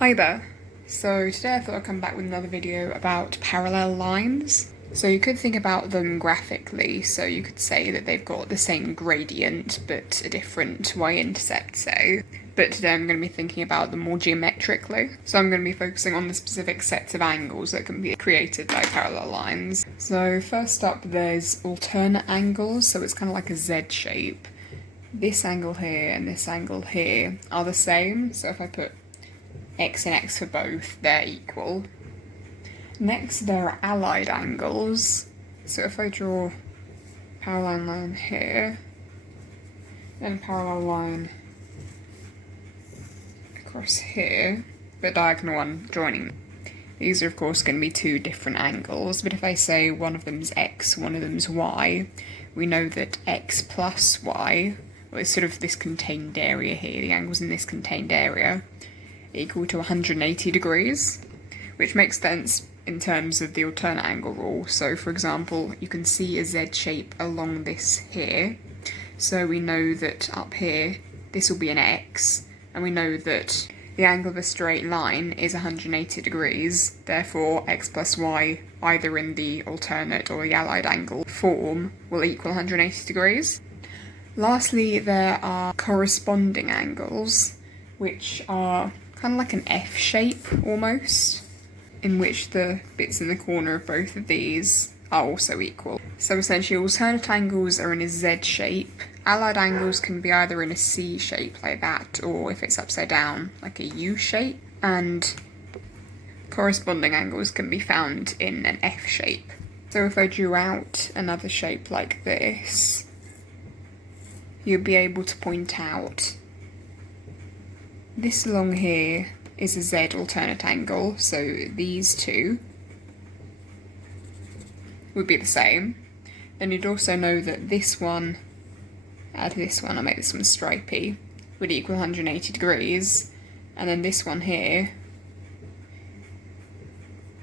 Hi there. So today I thought I'd come back with another video about parallel lines. So you could think about them graphically, so you could say that they've got the same gradient but a different y-intercept, say. But today I'm going to be thinking about them more geometrically. So I'm going to be focusing on the specific sets of angles that can be created by parallel lines. So first up there's alternate angles, so it's kind of like a Z shape. This angle here and this angle here are the same, so if I put x and x for both, they're equal. Next, there are allied angles. So if I draw a parallel line here, then a parallel line across here, the diagonal one joining. These are of course going to be two different angles, but if I say one of them's x, one of them's y, we know that x plus y, well, it's sort of this contained area here, the angles in this contained area, equal to 180 degrees, which makes sense in terms of the alternate angle rule. So for example, you can see a Z shape along this here, so we know that up here this will be an X, and we know that the angle of a straight line is 180 degrees, therefore X plus Y, either in the alternate or the allied angle form, will equal 180 degrees. Lastly, there are corresponding angles, which are kind of like an F shape almost, in which the bits in the corner of both of these are also equal. So essentially alternate angles are in a Z shape, allied angles can be either in a C shape like that, or if it's upside down, like a U shape, and corresponding angles can be found in an F shape. So if I drew out another shape like this, you'd be able to point out this along here is a Z alternate angle, so these two would be the same. Then you'd also know that this one, add this one, I'll make this one stripy, would equal 180 degrees, and then this one here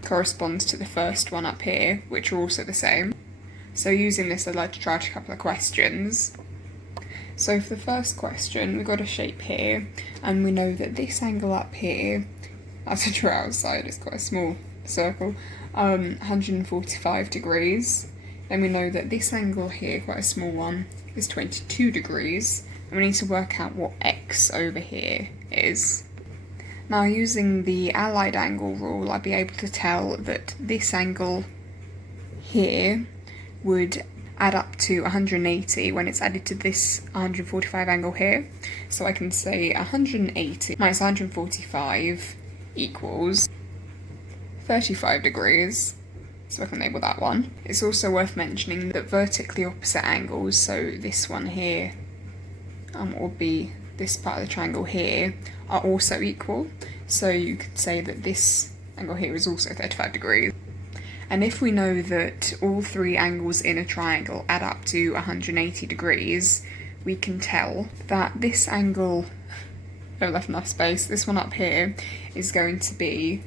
corresponds to the first one up here, which are also the same. So using this, I'd like to try out a couple of questions. So for the first question, we've got a shape here, and we know that this angle up here, as I draw outside, it's quite a small circle, 145 degrees. Then we know that this angle here, quite a small one, is 22 degrees, and we need to work out what x over here is. Now using the allied angle rule, I'd be able to tell that this angle here would add up to 180 when it's added to this 145 angle here. So I can say 180 minus 145 equals 35 degrees. So I can label that one. It's also worth mentioning that vertically opposite angles, so this one here, or be this part of the triangle here, are also equal. So you could say that this angle here is also 35 degrees. And if we know that all three angles in a triangle add up to 180 degrees, we can tell that this angle, I've left enough space, this one up here is going to be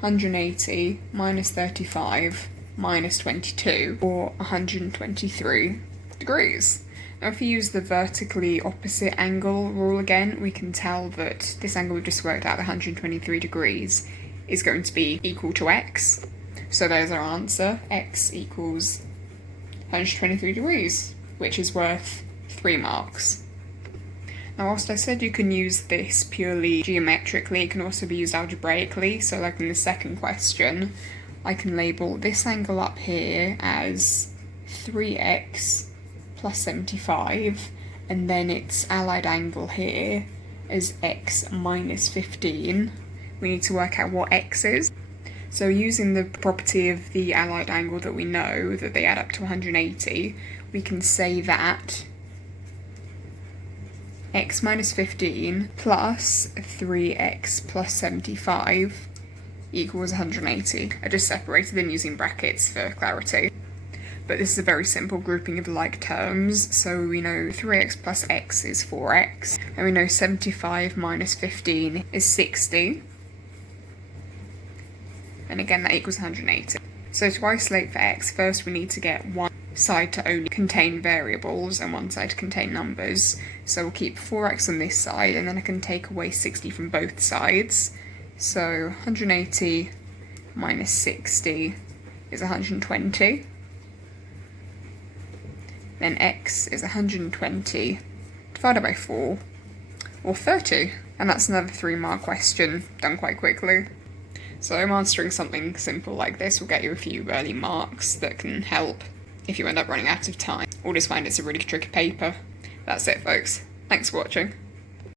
180 minus 35 minus 22, or 123 degrees. Now if you use the vertically opposite angle rule again, we can tell that this angle we've just worked out, 123 degrees, is going to be equal to x. So there's our answer, x equals 123 degrees, which is worth 3 marks. Now whilst I said you can use this purely geometrically, it can also be used algebraically, so like in the second question, I can label this angle up here as 3x plus 75, and then its allied angle here is x minus 15. We need to work out what x is. So using the property of the allied angle that we know, that they add up to 180, we can say that x minus 15 plus 3x plus 75 equals 180. I just separated them using brackets for clarity. But this is a very simple grouping of like terms, so we know 3x plus x is 4x, and we know 75 minus 15 is 60. And again, that equals 180. So to isolate for x, first we need to get one side to only contain variables and one side to contain numbers. So we'll keep 4x on this side, and then I can take away 60 from both sides. So 180 minus 60 is 120. Then x is 120 divided by 4, or 30. And that's another 3-mark question, done quite quickly. So mastering something simple like this will get you a few early marks that can help if you end up running out of time, or just find it's a really tricky paper. That's it, folks. Thanks for watching.